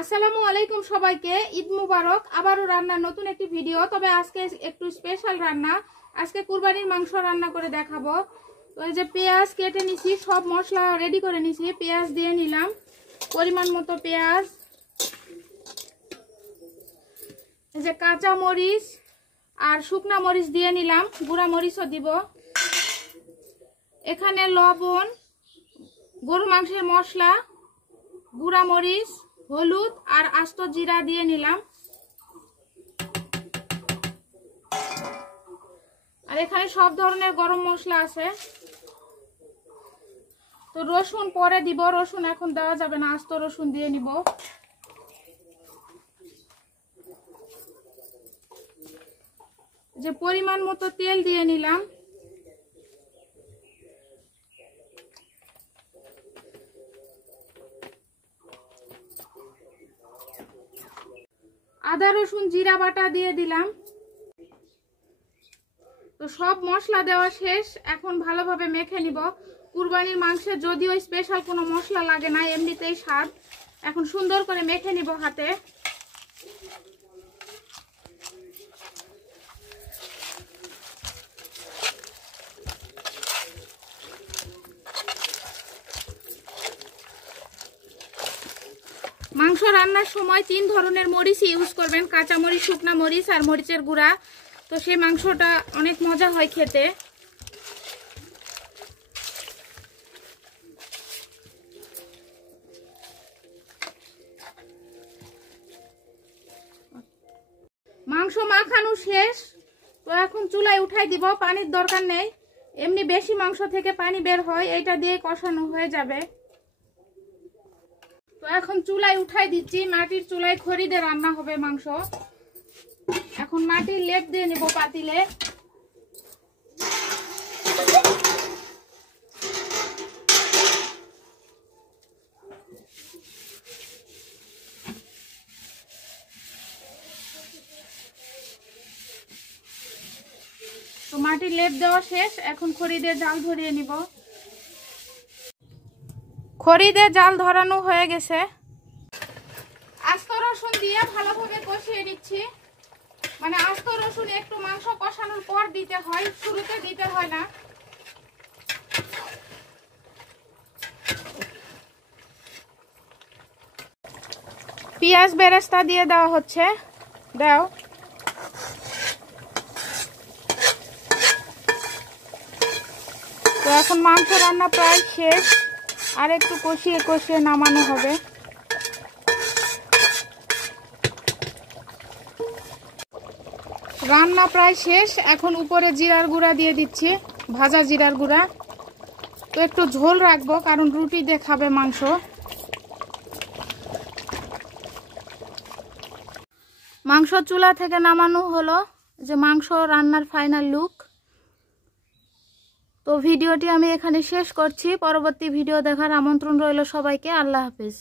আসসালামু আলাইকুম সবাইকে, ঈদ মুবারক। আবারও রান্নার নতুন একটি ভিডিও। তবে আজকে একটু স্পেশাল রান্না, আজকে কুরবানির মাংস রান্না করে দেখাবো। তো এই যে পেঁয়াজ কেটে নিছি, সব মশলা রেডি করে নিছি। পেঁয়াজ দিয়ে নিলাম পরিমাণ মতো পেঁয়াজ, এই যে কাঁচা মরিচ আর শুকনা মরিচ দিয়ে নিলাম, গুঁড়া মরিচও দিব। এখানে লবণ, গরু মাংসের মশলা, গুঁড়া মরিচ, হলুদ আর আস্ত জিরা দিয়ে নিলাম। আর এখানে সব ধরনের গরম মশলা আছে। তো রসুন পরে দিব, রসুন এখন দেওয়া যাবে না, আস্ত রসুন দিয়ে নিব। যে পরিমাণ মতো তেল দিয়ে নিলাম। আদা রসুন জিরা বাটা দিয়ে দিলাম। তো সব মশলা দেওয়া শেষ, এখন ভালোভাবে মেখে নিব। কুরবানির মাংসে যদিও স্পেশাল কোনো মশলা লাগে না, এমনিতেই স্বাদ। এখন সুন্দর করে মেখে নিব হাতে। মাংস রান্নার সময় 3 ধরনের মরিচ ইউজ করবেন, কাঁচা মরিচ, শুকনা মরিচ আর মরিচের গুঁড়া। তো সেই মাংসটা অনেক মজা হয় খেতে। মাংস মাখানো শেষ। তো এখন চুলায় উঠাই দিব, পানির দরকার নেই। এমনি বেশি মাংস থেকে পানি বের হয়, এইটা দিয়ে কষানো হয়ে যাবে। তো এখন চুলায় উঠাই দিচ্ছি, মাটির চুলায় খড়ি দিয়ে রান্না হবে মাংস। এখন মাটির লেপ দিয়ে নিব পাতিলে। তো মাটির লেপ দেওয়া শেষ, এখন খড়ি দিয়ে জাল ধরিয়ে নিব। খড়ি দিয়ে জাল ধরানো হয়ে গেছে। আস্ত রসুন দিয়ে ভালোভাবে কষিয়ে নিচ্ছি। মানে আস্ত রসুন একটু মাংস কষানোর পর দিতে হয়, শুরুতে দিতে হয় না। পেঁয়াজ বেরেস্তা দিয়ে দেওয়া হচ্ছে, দাও। তো এখন মাংস রান্না প্রায় শেষ, আর একটু কষিয়ে কষিয়ে নামানো হবে। রান্না প্রায় শেষ, এখন উপরে জিরার গুঁড়া দিয়ে দিচ্ছি, ভাজা জিরার গুঁড়া। তো একটু ঝোল রাখবো, কারণ রুটি দিয়ে খাবে মাংস। মাংস চুলা থেকে নামানো হলো, যে মাংস রান্নার ফাইনাল লুক। তো ভিডিওটি আমি এখানে শেষ করছি। পরবর্তী ভিডিও দেখার আমন্ত্রণ রইল সবাইকে। আল্লাহ হাফেজ।